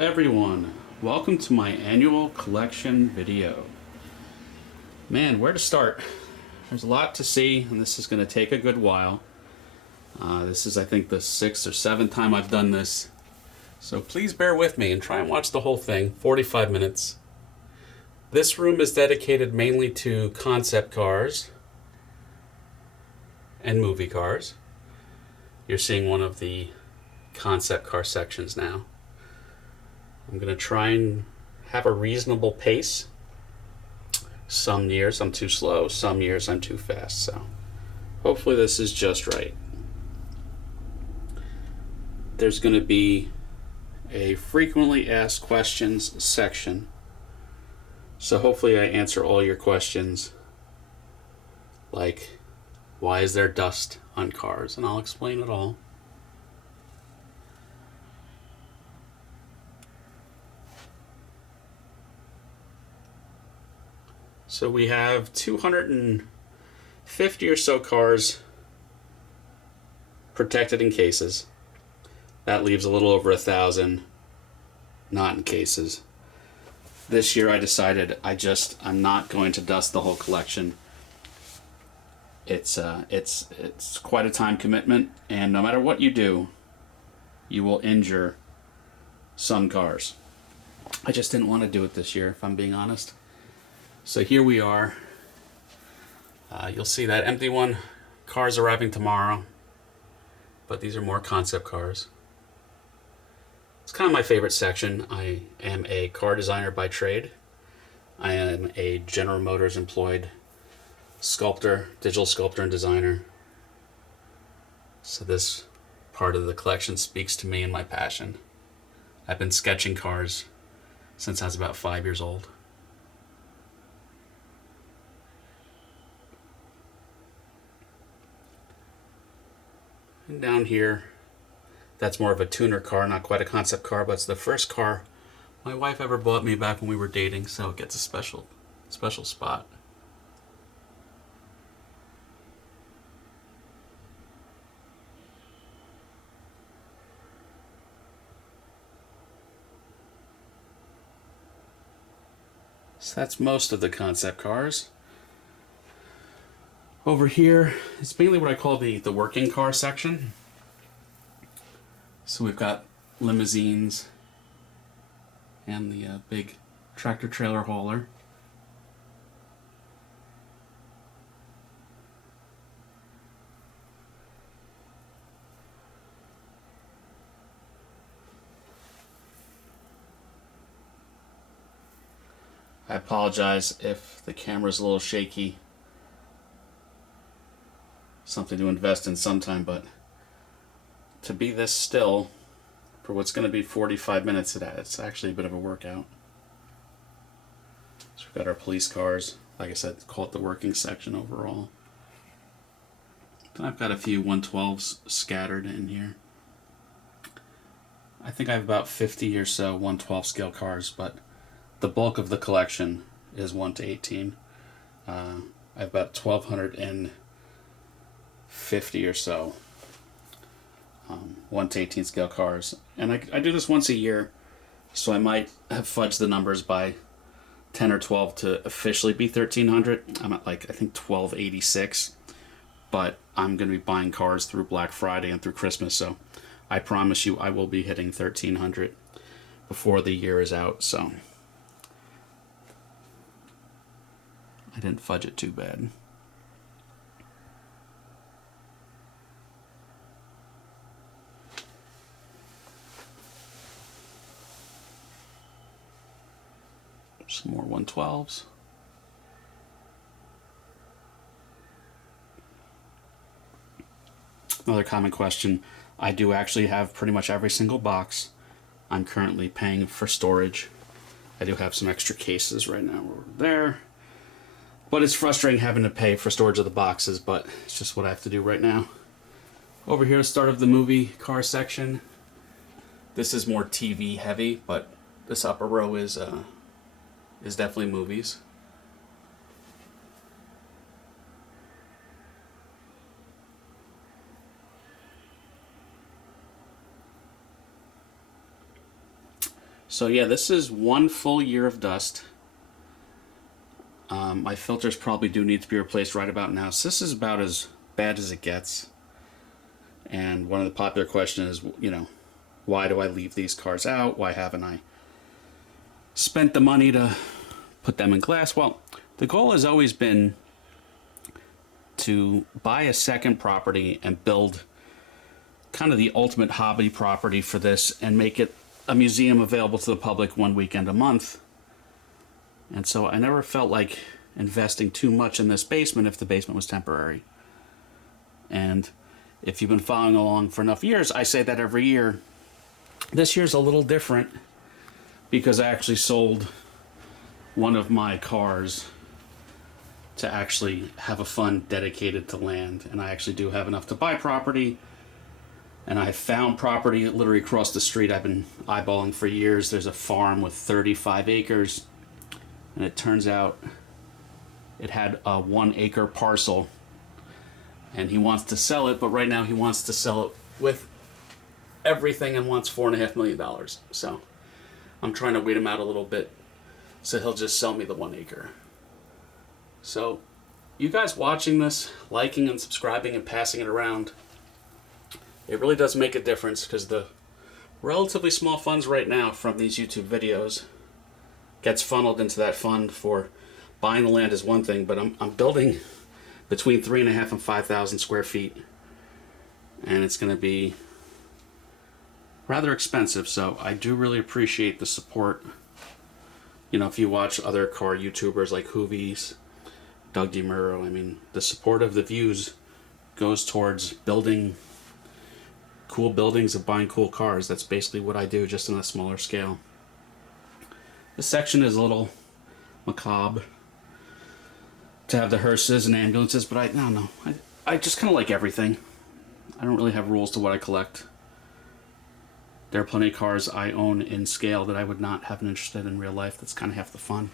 everyone, welcome to my annual collection video. Man, where to start? There's a lot to see and this is going to take a good while. This is I think the 6th or 7th time I've done this, so please bear with me and try and watch the whole thing, 45 minutes. This room is dedicated mainly to concept cars and movie cars. You're seeing one of the concept car sections now. I'm going to try and have a reasonable pace. Some years I'm too slow, some years I'm too fast, so hopefully this is just right. There's going to be a frequently asked questions section, so hopefully I answer all your questions, like why is there dust on cars, and I'll explain it all. So we have 250 or so cars protected in cases. That leaves a little over 1,000 not in cases. This year I decided I'm not going to dust the whole collection. It's quite a time commitment, and no matter what you do, you will injure some cars. I just didn't want to do it this year, if I'm being honest. So here we are. You'll see that empty one. Cars arriving tomorrow. But these are more concept cars. It's kind of my favorite section. I am a car designer by trade. I am a General Motors employed sculptor, digital sculptor and designer. So this part of the collection speaks to me and my passion. I've been sketching cars since I was about 5 years old. And down here, that's more of a tuner car, not quite a concept car, but it's the first car my wife ever bought me back when we were dating, so it gets a special spot. So that's most of the concept cars. Over here, it's mainly what I call the working car section. So we've got limousines and the big tractor trailer hauler. I apologize if the camera's a little shaky. Something to invest in sometime, but to be this still for what's going to be 45 minutes of that, it's actually a bit of a workout. So we've got our police cars, like I said, call it the working section overall. Then I've got a few 112s scattered in here. I think I have about 50 or so 112 scale cars, but the bulk of the collection is 1 to 18. I have about 1,250 or so 1 to 18 scale cars, and I do this once a year, so I might have fudged the numbers by 10 or 12 to officially be 1,300. I'm at like I think 1,286, but I'm going to be buying cars through Black Friday and through Christmas, so I promise you I will be hitting 1,300 before the year is out, so I didn't fudge it too bad. Some more 112s. Another common question. I do actually have pretty much every single box. I'm currently paying for storage. I do have some extra cases right now over there. But it's frustrating having to pay for storage of the boxes, but it's just what I have to do right now. Over here, start of the movie car section. This is more TV heavy, but this upper row is definitely movies. So yeah, this is 1 full year of dust. My filters probably do need to be replaced right about now. So this is about as bad as it gets. And one of the popular questions is, you know, why do I leave these cars out? Why haven't I spent the money to put them in glass? Well, the goal has always been to buy a second property and build kind of the ultimate hobby property for this and make it a museum available to the public 1 weekend a month. And so I never felt like investing too much in this basement if the basement was temporary. And if you've been following along for enough years, I say that every year. This year's a little different because I actually sold one of my cars to actually have a fund dedicated to land. And I actually do have enough to buy property. And I found property literally across the street I've been eyeballing for years. There's a farm with 35 acres. And it turns out it had a 1 acre parcel. And he wants to sell it, but right now he wants to sell it with everything and wants $4.5 million. So I'm trying to wait him out a little bit so he'll just sell me the 1 acre. So you guys watching this, liking and subscribing and passing it around, it really does make a difference because the relatively small funds right now from these YouTube videos gets funneled into that fund for buying the land is one thing, but I'm building between 3,500 and 5,000 square feet, and it's going to be rather expensive. So I do really appreciate the support. You know, if you watch other car YouTubers like Hoovies, Doug DeMuro, I mean, the support of the views goes towards building cool buildings and buying cool cars. That's basically what I do, just on a smaller scale. This section is a little macabre to have the hearses and ambulances, but I just kind of like everything. I don't really have rules to what I collect. There are plenty of cars I own in scale that I would not have an interest in real life. That's kind of half the fun.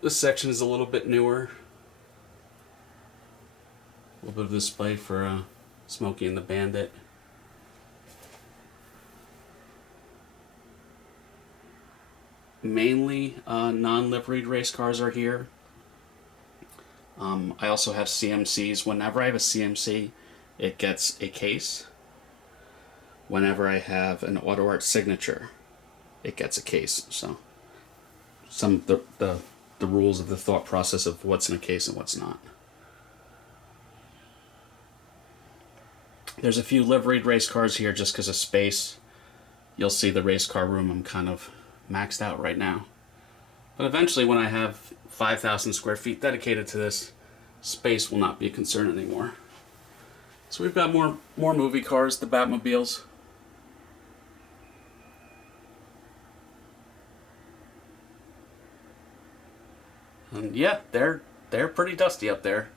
This section is a little bit newer. A little bit of display for Smokey and the Bandit. Mainly non-liveried race cars are here. I also have CMCs. Whenever I have a CMC, it gets a case. Whenever I have an AutoArt signature, it gets a case. So some of the rules of the thought process of what's in a case and what's not. There's a few liveried race cars here just because of space. You'll see the race car room I'm kind of maxed out right now. But eventually when I have 5,000 square feet dedicated to this, space will not be a concern anymore. So we've got more movie cars, the Batmobiles. And yeah, they're pretty dusty up there.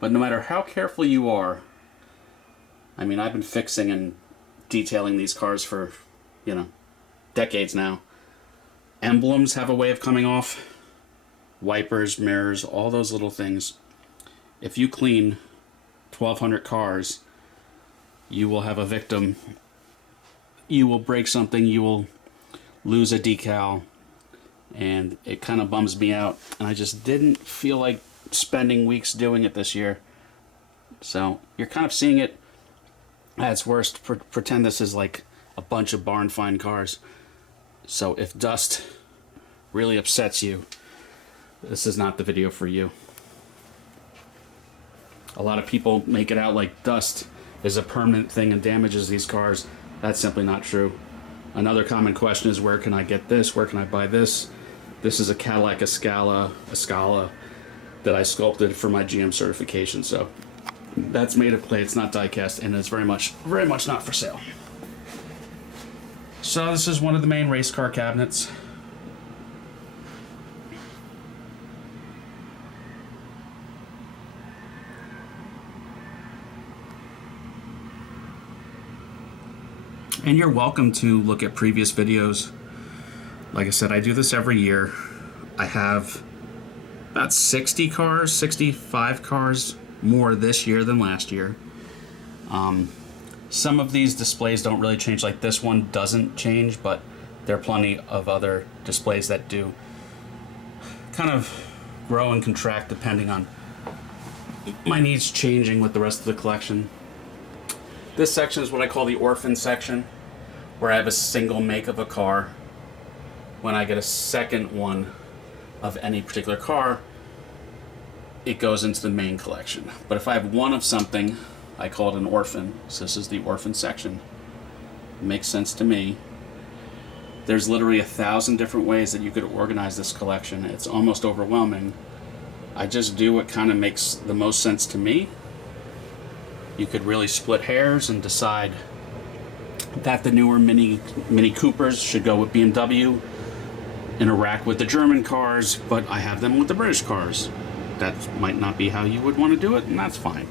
But no matter how careful you are, I mean, I've been fixing and detailing these cars for, you know, decades now. Emblems have a way of coming off. Wipers, mirrors, all those little things. If you clean 1,200 cars, you will have a victim. You will break something, you will lose a decal, and it kind of bums me out. And I just didn't feel like spending weeks doing it this year. So you're kind of seeing it at its worst. Pretend this is like a bunch of barn find cars. So if dust really upsets you, this is not the video for you. A lot of people make it out like dust is a permanent thing and damages these cars. That's simply not true. Another common question is, where can I get this? Where can I buy this? This is a Cadillac Escala that I sculpted for my GM certification. So that's made of clay. It's not die-cast, and it's very much not for sale. So this is one of the main race car cabinets. And you're welcome to look at previous videos. Like I said, I do this every year. I have about 60 cars, 65 cars more this year than last year. Some of these displays don't really change, like this one doesn't change, but there are plenty of other displays that do kind of grow and contract depending on my needs changing with the rest of the collection. This section is what I call the orphan section, where I have a single make of a car. When I get a second one of any particular car, it goes into the main collection. But if I have one of something, I call it an orphan. So this is the orphan section. It makes sense to me. There's literally 1,000 different ways that you could organize this collection. It's almost overwhelming. I just do what kind of makes the most sense to me. You could really split hairs and decide that the newer Mini Coopers should go with BMW in a rack with the German cars, but I have them with the British cars. That might not be how you would want to do it, and that's fine.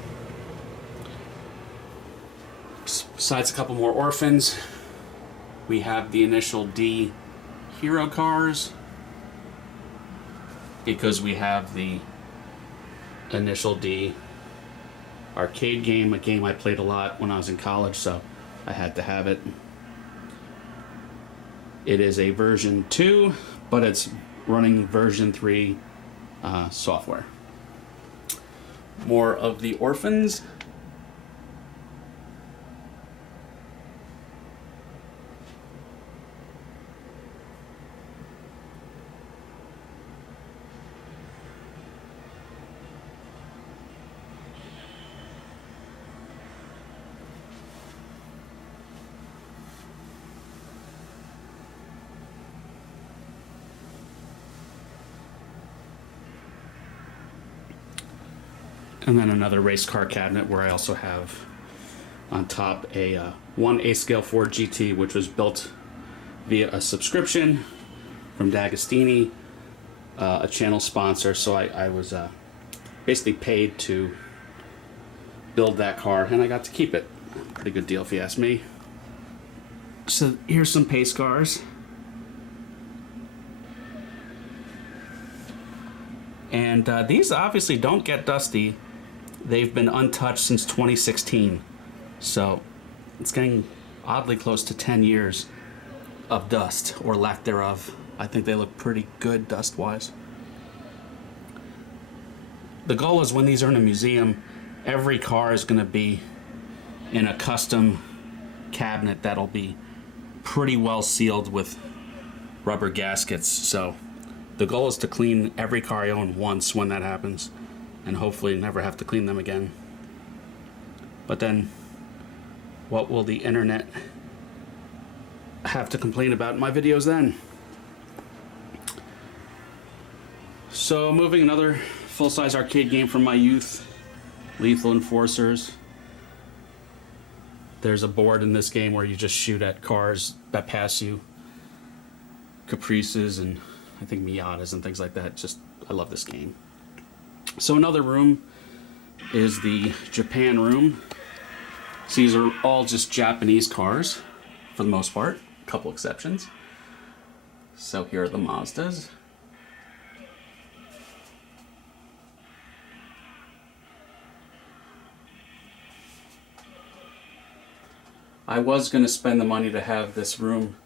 Besides a couple more orphans, we have the initial D hero cars, because we have the initial D arcade game, a game I played a lot when I was in college, so I had to have it. It is a version 2, but it's running version 3 software. More of the orphans. And then another race car cabinet where I also have on top one A-Scale Ford GT, which was built via a subscription from D'Agostini, a channel sponsor. So I was basically paid to build that car, and I got to keep it. Pretty good deal if you ask me. So here's some pace cars. And these obviously don't get dusty. They've been untouched since 2016. So it's getting oddly close to 10 years of dust, or lack thereof. I think they look pretty good dust-wise. The goal is when these are in a museum, every car is going to be in a custom cabinet that'll be pretty well sealed with rubber gaskets. So the goal is to clean every car I own once when that happens, and hopefully never have to clean them again. But then, what will the internet have to complain about in my videos then? So moving, another full-size arcade game from my youth, Lethal Enforcers. There's a board in this game where you just shoot at cars that pass you, Caprices and I think Miatas and things like that. Just, I love this game. So another room is the Japan room. So these are all just Japanese cars for the most part, a couple exceptions. So here are the Mazdas. I was going to spend the money to have this room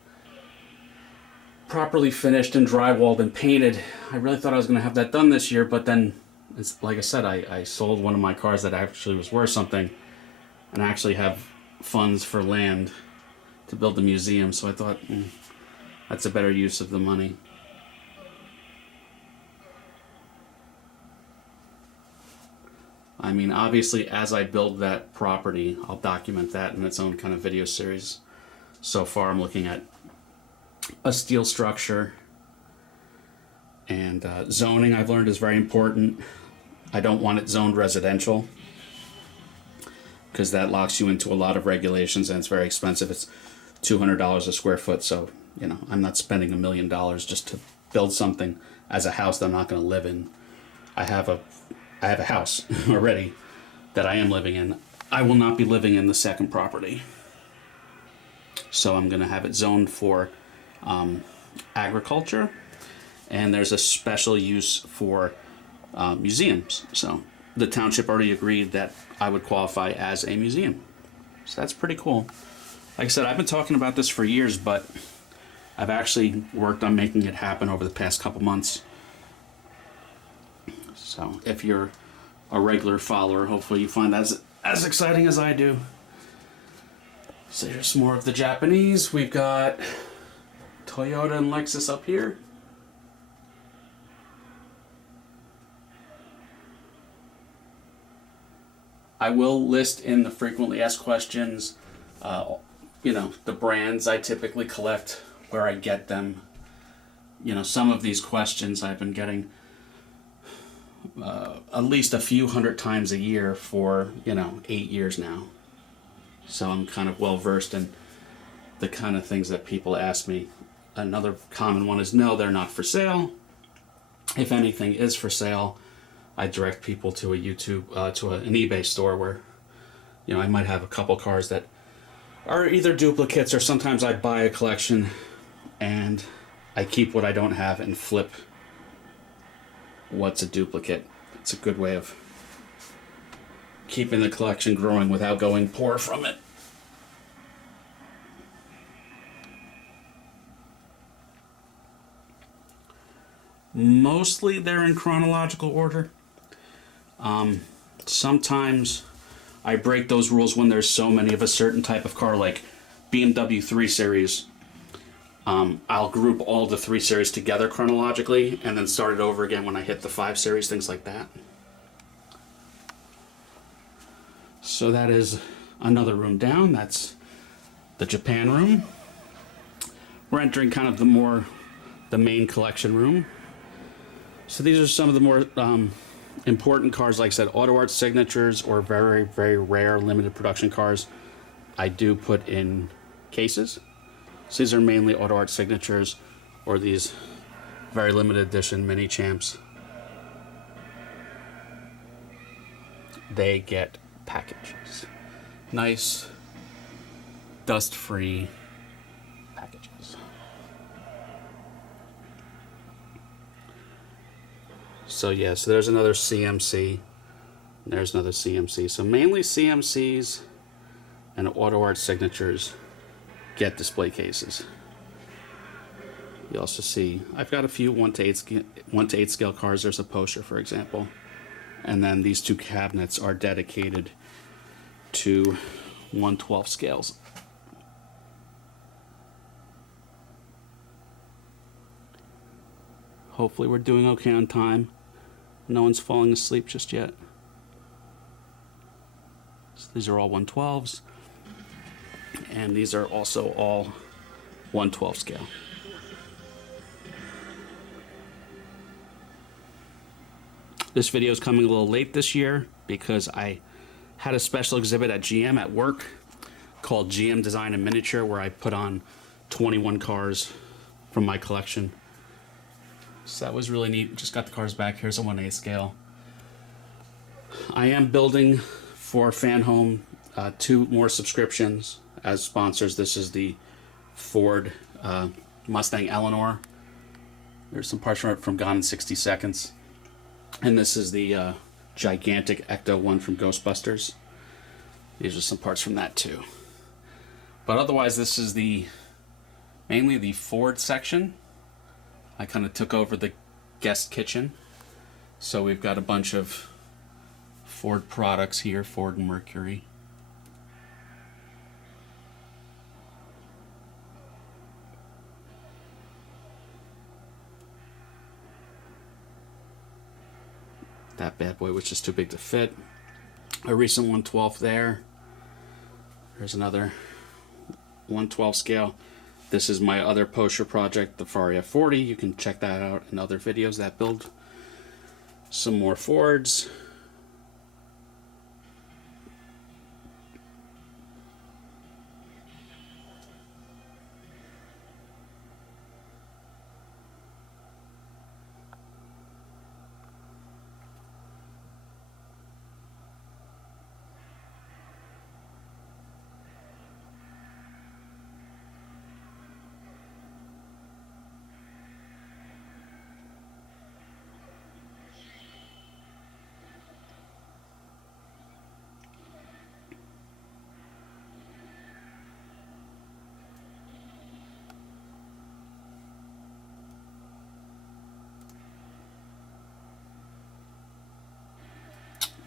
properly finished and drywalled and painted. I really thought I was going to have that done this year, but then, it's, like I said, I sold one of my cars that actually was worth something, and I actually have funds for land to build the museum, so I thought that's a better use of the money. I mean, obviously, as I build that property, I'll document that in its own kind of video series. So far, I'm looking at a steel structure, and zoning, I've learned, is very important. I don't want it zoned residential, because that locks you into a lot of regulations, and it's very expensive. It's $200 a square foot, so, you know, I'm not spending $1 million just to build something as a house that I'm not going to live in. I have a house already that I am living in. I will not be living in the second property. So I'm going to have it zoned for agriculture, and there's a special use for museums. So the township already agreed that I would qualify as a museum. So that's pretty cool. Like I said, I've been talking about this for years, but I've actually worked on making it happen over the past couple months. So if you're a regular follower, hopefully you find that as exciting as I do. So here's more of the Japanese. We've got Toyota and Lexus up here. I will list in the frequently asked questions, you know, the brands I typically collect, where I get them. You know, some of these questions I've been getting at least a few hundred times a year for, you know, 8 years now. So I'm kind of well versed in the kind of things that people ask me. Another common one is no, they're not for sale. If anything is for sale, I direct people to a YouTube, to an eBay store where, you know, I might have a couple cars that are either duplicates, or sometimes I buy a collection and I keep what I don't have and flip what's a duplicate. It's a good way of keeping the collection growing without going poor from it. Mostly they're in chronological order. Sometimes I break those rules when there's so many of a certain type of car, like BMW 3 Series. I'll group all the 3 Series together chronologically and then start it over again when I hit the 5 Series, things like that. So that is another room down. That's the Japan room. We're entering kind of the main collection room. So these are some of the more important cars, like I said, AutoArt signatures or very, very rare limited production cars. I do put in cases. So these are mainly AutoArt signatures or these very limited edition mini champs. They get packages. Nice, dust-free packages. So yeah, so there's another CMC. There's another CMC. So mainly CMCs and AutoArt signatures get display cases. You also see, I've got a few 1 to 8 scale cars. There's a Porsche, for example. And then these two cabinets are dedicated to 1/12 scales. Hopefully we're doing okay on time. No one's falling asleep just yet. So these are all 1/12s. And these are also all 1/12 scale. This video is coming a little late this year because I had a special exhibit at GM at work called GM Design and Miniature, where I put on 21 cars from my collection. So that was really neat. Just got the cars back. Here's a 1/8 scale. I am building for Fan Home 2 more subscriptions as sponsors. This is the Ford Mustang Eleanor. There's some parts from Gone in 60 Seconds. And this is the gigantic Ecto one from Ghostbusters. These are some parts from that too. But otherwise, this is mainly the Ford section. I kind of took over the guest kitchen. So we've got a bunch of Ford products here, Ford and Mercury. That bad boy was just too big to fit. A recent 1/12 there. There's another 1/12 scale. This is my other Porsche project, the Faria 40. You can check that out in other videos that build some more Fords.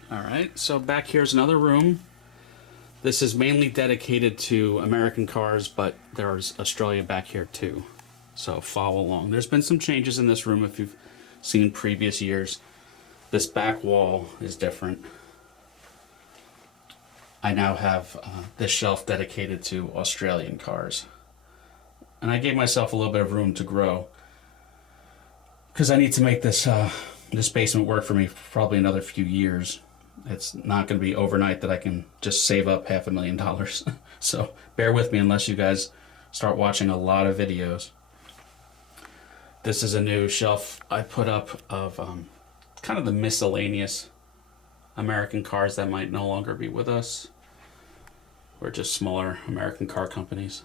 All right, so back here's another room. This is mainly dedicated to American cars, but there's Australia back here too. So follow along. There's been some changes in this room if you've seen previous years. This back wall is different. I now have this shelf dedicated to Australian cars. And I gave myself a little bit of room to grow because I need to make this this basement work for me for probably another few years. It's not going to be overnight that I can just save up $500,000. So bear with me unless you guys start watching a lot of videos. This is a new shelf I put up of kind of the miscellaneous American cars that might no longer be with us, or just smaller American car companies.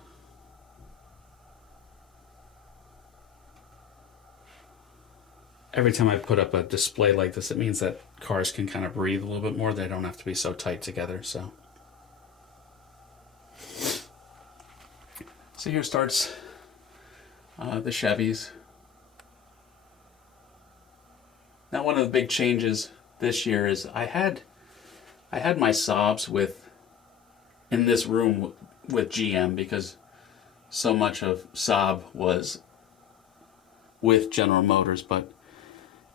Every time I put up a display like this, it means that cars can kind of breathe a little bit more. They don't have to be so tight together. So here starts the Chevys. Now, one of the big changes this year is I had my Saabs in this room with GM because so much of Saab was with General Motors, but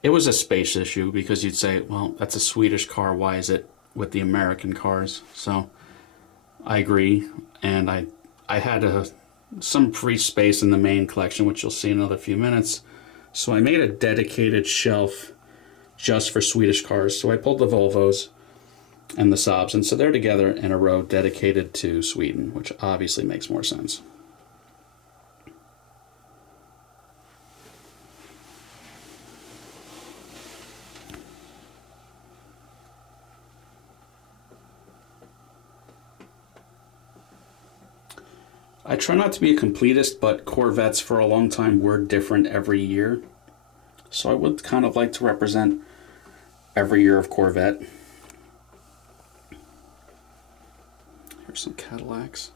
it was a space issue because you'd say, well, that's a Swedish car. Why is it with the American cars? So I agree. And I had some free space in the main collection, which you'll see in another few minutes. So I made a dedicated shelf just for Swedish cars. So I pulled the Volvos and the Saabs, and so they're together in a row dedicated to Sweden, which obviously makes more sense. I try not to be a completist, but Corvettes for a long time were different every year. So I would kind of like to represent every year of Corvette. Here's some Cadillacs.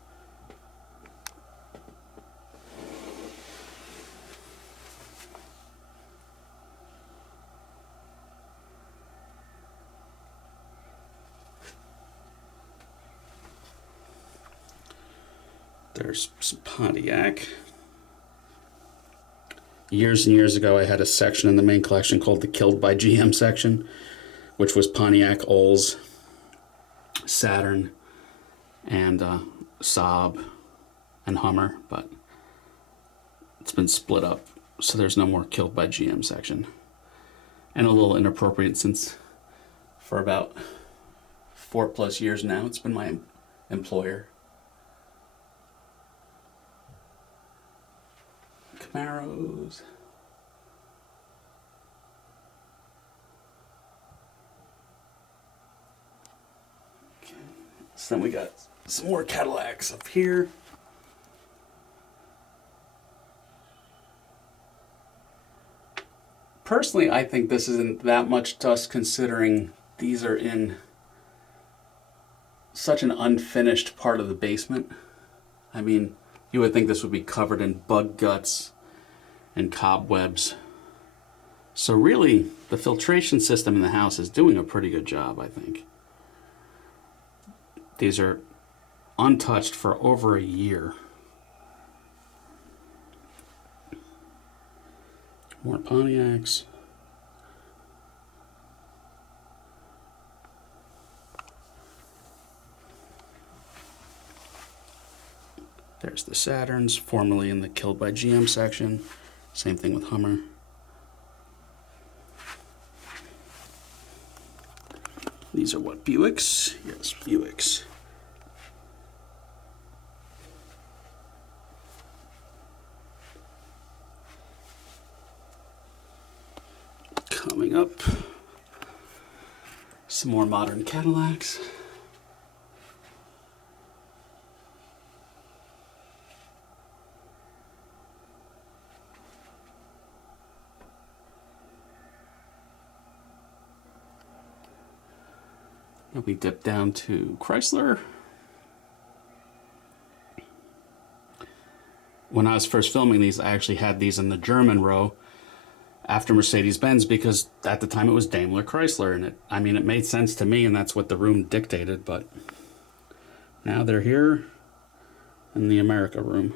There's some Pontiac. Years and years ago, I had a section in the main collection called the Killed by GM section, which was Pontiac, Olds, Saturn, and Saab, and Hummer, but it's been split up, so there's no more Killed by GM section. And a little inappropriate since for about 4+ years now, it's been my employer. Camaros. Okay. So then we got some more Cadillacs up here. Personally, I think this isn't that much dust considering these are in such an unfinished part of the basement. I mean, you would think this would be covered in bug guts and cobwebs. So really, the filtration system in the house is doing a pretty good job, I think. These are untouched for over a year. More Pontiacs. There's the Saturns, formerly in the Killed by GM section. Same thing with Hummer. These are what, Buicks? Yes, Buicks. Coming up, some more modern Cadillacs. We dip down to Chrysler. When I was first filming these, I actually had these in the German row after Mercedes-Benz because at the time it was Daimler Chrysler, and it made sense to me, and that's what the room dictated, but now they're here in the America room.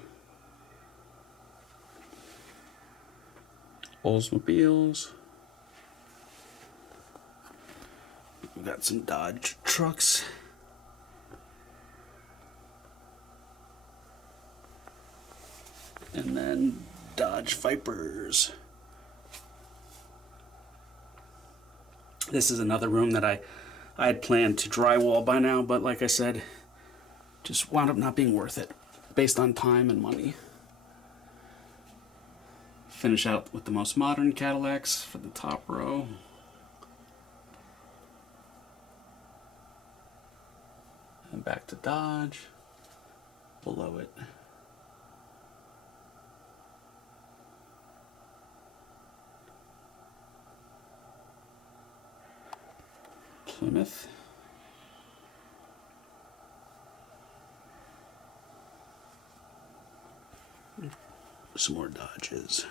Oldsmobiles. We've got some Dodge trucks. And then Dodge Vipers. This is another room that I had planned to drywall by now, but like I said, just wound up not being worth it based on time and money. Finish out with the most modern Cadillacs for the top row. And back to Dodge. Below it. Plymouth. Some more Dodges.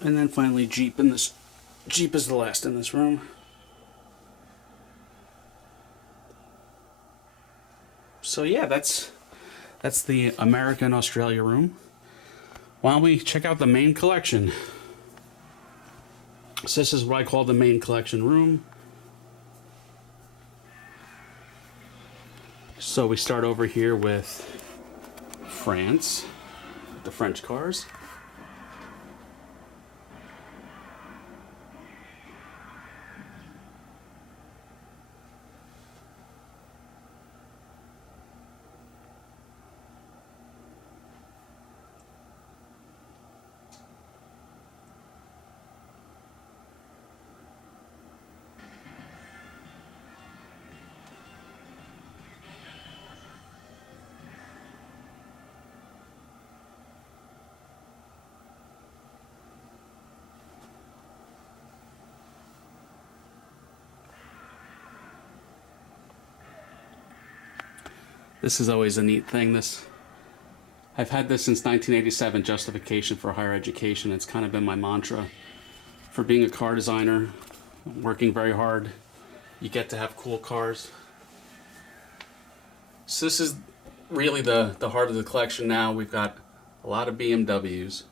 And then finally Jeep in this. Jeep is the last in this room. So yeah, that's the America and Australia room. Why don't we check out the main collection? So this is what I call the main collection room. So we start over here with France, the French cars. This is always a neat thing. I've had this since 1987, justification for higher education. It's kind of been my mantra for being a car designer, working very hard. You get to have cool cars. So this is really the heart of the collection now. We've got a lot of BMWs.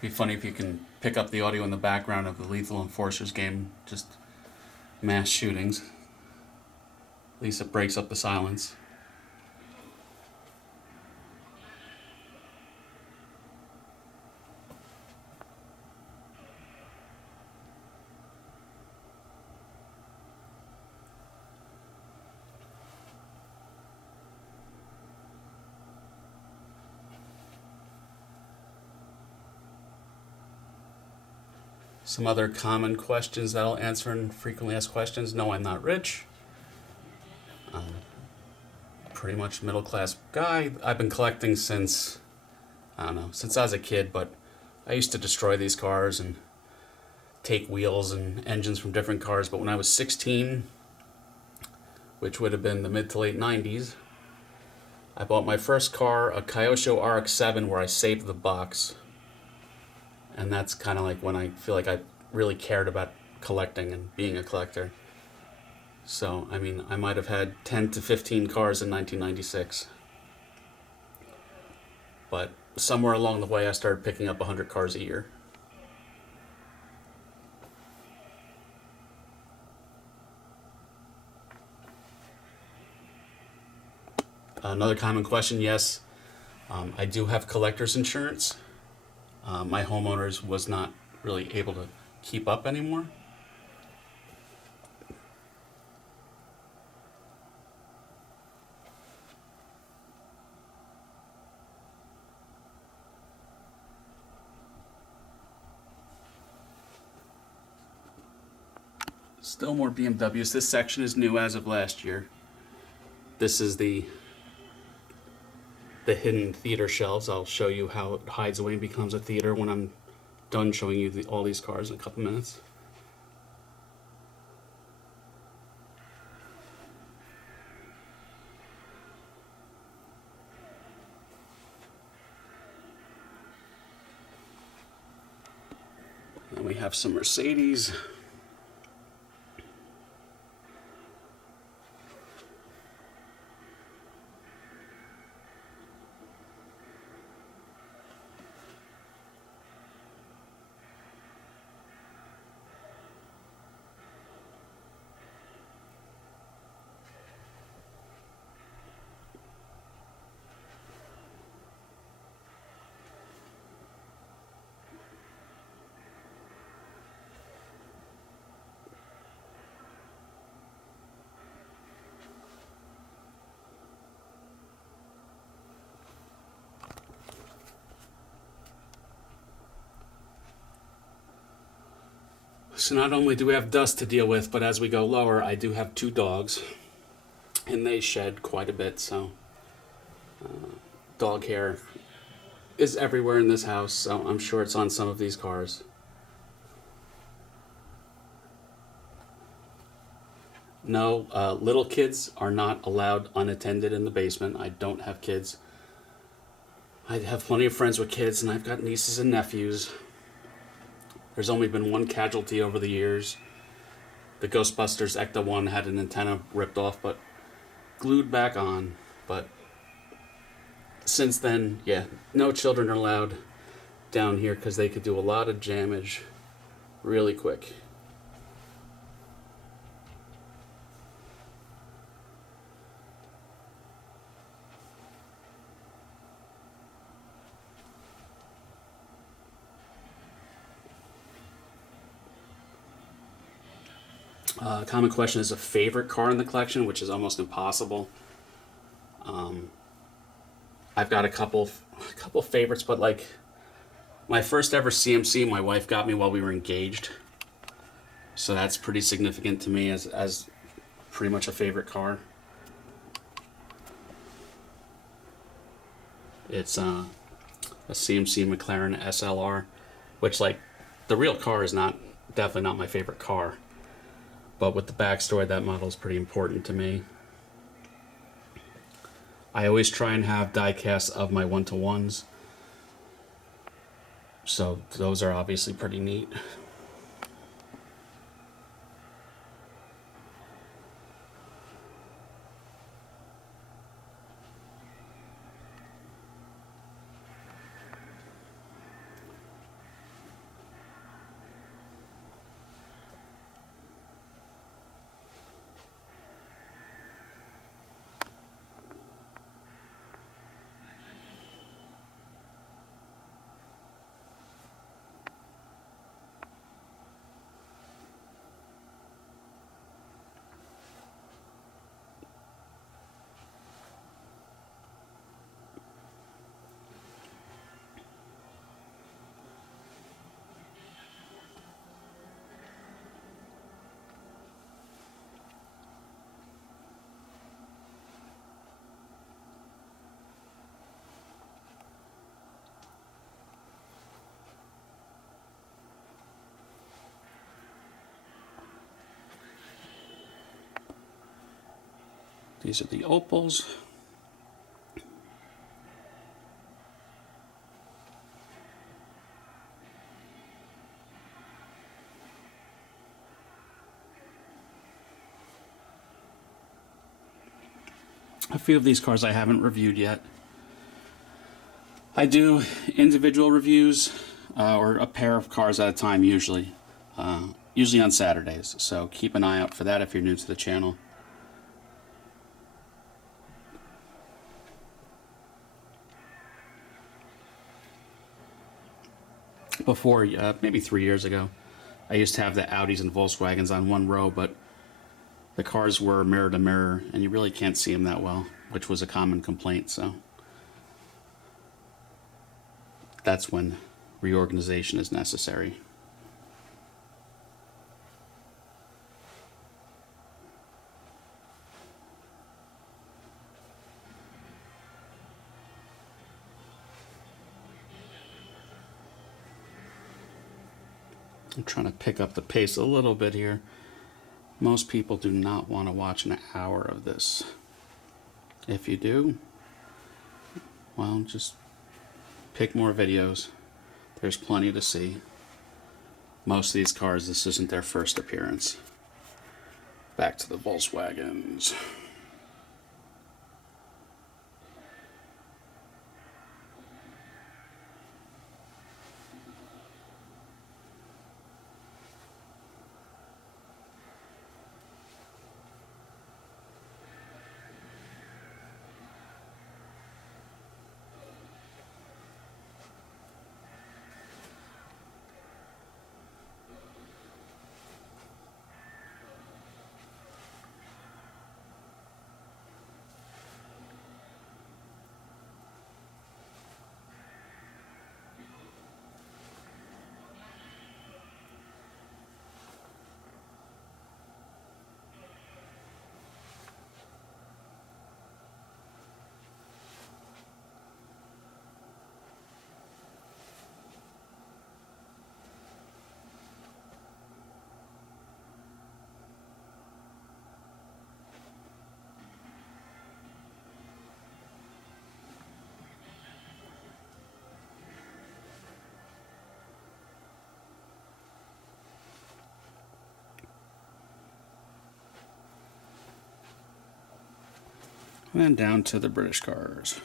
Be funny if you can pick up the audio in the background of the Lethal Enforcers game, just mass shootings. At least it breaks up the silence. Some other common questions that I'll answer in frequently asked questions. No, I'm not rich. Pretty much middle class guy. I've been collecting since, I don't know, since I was a kid, but I used to destroy these cars and take wheels and engines from different cars. But when I was 16, which would have been the mid to late 90s, I bought my first car, a Kyosho RX-7, where I saved the box. And that's kind of like when I feel like I really cared about collecting and being a collector. So, I mean, I might have had 10 to 15 cars in 1996. But somewhere along the way, I started picking up 100 cars a year. Another common question, yes, I do have collector's insurance. My homeowners was not really able to keep up anymore. Still more BMWs. This section is new as of last year. This is the the hidden theater shelves. I'll show you how it hides away and becomes a theater when I'm done showing you all these cars in a couple minutes. And we have some Mercedes. So not only do we have dust to deal with, but as we go lower, I do have 2 dogs, and they shed quite a bit, so dog hair is everywhere in this house, so I'm sure it's on some of these cars. No, little kids are not allowed unattended in the basement. I don't have kids. I have plenty of friends with kids, and I've got nieces and nephews. There's only been one casualty over the years. The Ghostbusters Ecto 1 had an antenna ripped off, but glued back on. But since then, yeah, no children are allowed down here because they could do a lot of damage really quick. Common question is a favorite car in the collection, which is almost impossible. I've got a couple favorites, but like my first ever CMC, my wife got me while we were engaged, so that's pretty significant to me as pretty much a favorite car. It's a CMC McLaren SLR, which like the real car is definitely not my favorite car. But with the backstory, that model is pretty important to me. I always try and have die-casts of my 1-to-1s. So those are obviously pretty neat. These are the Opals. A few of these cars I haven't reviewed yet. I do individual reviews, or a pair of cars at a time usually. Usually on Saturdays, so keep an eye out for that if you're new to the channel. Before, maybe 3 years ago, I used to have the Audis and Volkswagens on one row, but the cars were mirror to mirror, and you really can't see them that well, which was a common complaint, so that's when reorganization is necessary. I'm trying to pick up the pace a little bit here. Most people do not want to watch an hour of this. If you do, well, just pick more videos. There's plenty to see. Most of these cars, this isn't their first appearance. Back to the Volkswagens. And down to the British cars.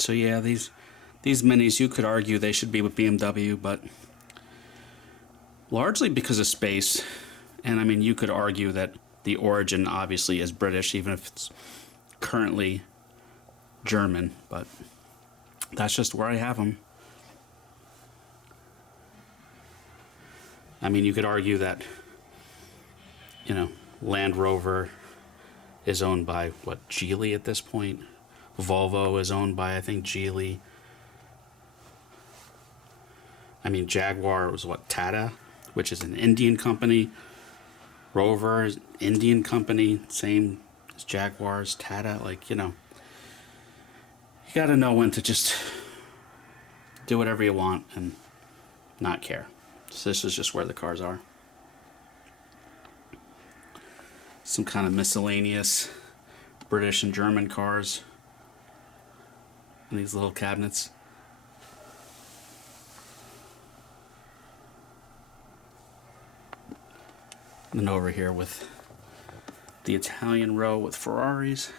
So yeah, these minis, you could argue they should be with BMW, but largely because of space. And I mean, you could argue that the origin obviously is British, even if it's currently German, but that's just where I have them. I mean, you could argue that, you know, Land Rover is owned by, what, Geely at this point? Volvo is owned by, I think, Geely. I mean, Jaguar was, what, Tata, which is an Indian company. Rover is an Indian company, same as Jaguar's, Tata. Like, you know, you got to know when to just do whatever you want and not care. So this is just where the cars are. Some kind of miscellaneous British and German cars in these little cabinets. And then over here with the Italian row with Ferraris.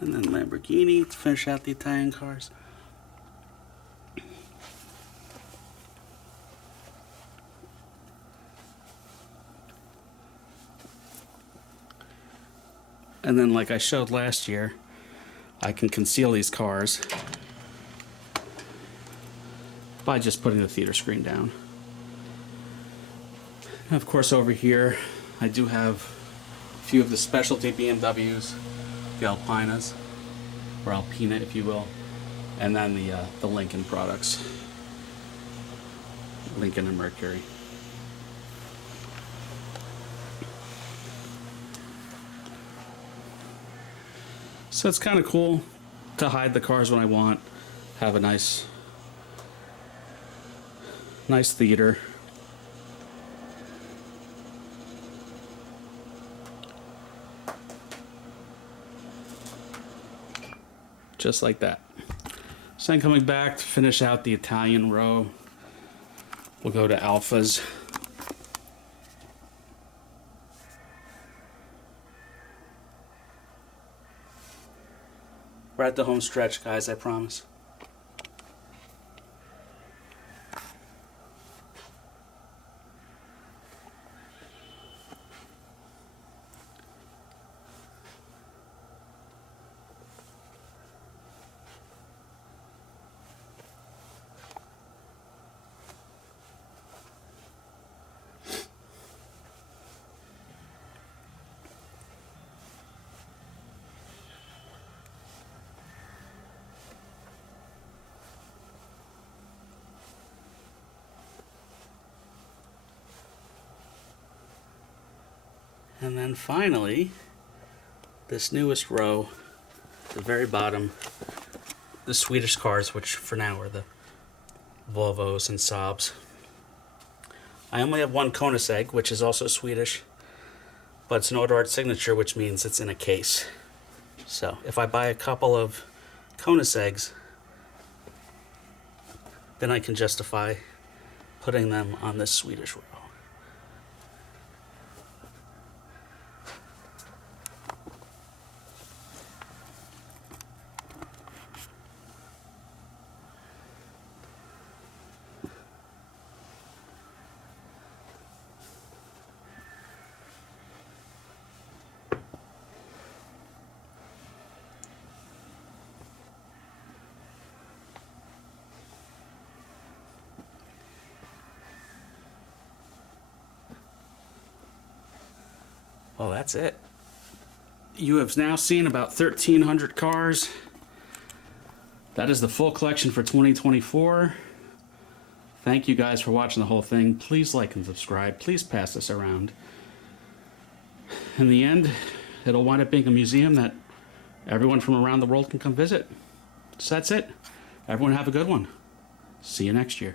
And then Lamborghini to finish out the Italian cars. And then, like I showed last year, I can conceal these cars by just putting the theater screen down. And of course, over here, I do have a few of the specialty BMWs, the Alpinas, or Alpina if you will, and then the Lincoln products, Lincoln and Mercury. So it's kind of cool to hide the cars when I want, have a nice theater. Just like that. So then coming back to finish out the Italian row, we'll go to Alphas. We're at the home stretch, guys, I promise. And then finally, this newest row, the very bottom, the Swedish cars, which for now are the Volvos and Saabs. I only have one Koenigsegg, which is also Swedish, but it's an AutoArt signature, which means it's in a case. So if I buy a couple of Koenigsegg's, then I can justify putting them on this Swedish row. Well, that's it. You have now seen about 1,300 cars. That is the full collection for 2024. Thank you guys for watching the whole thing. Please like and subscribe. Please pass this around. In the end, it'll wind up being a museum that everyone from around the world can come visit. So that's it. Everyone have a good one. See you next year.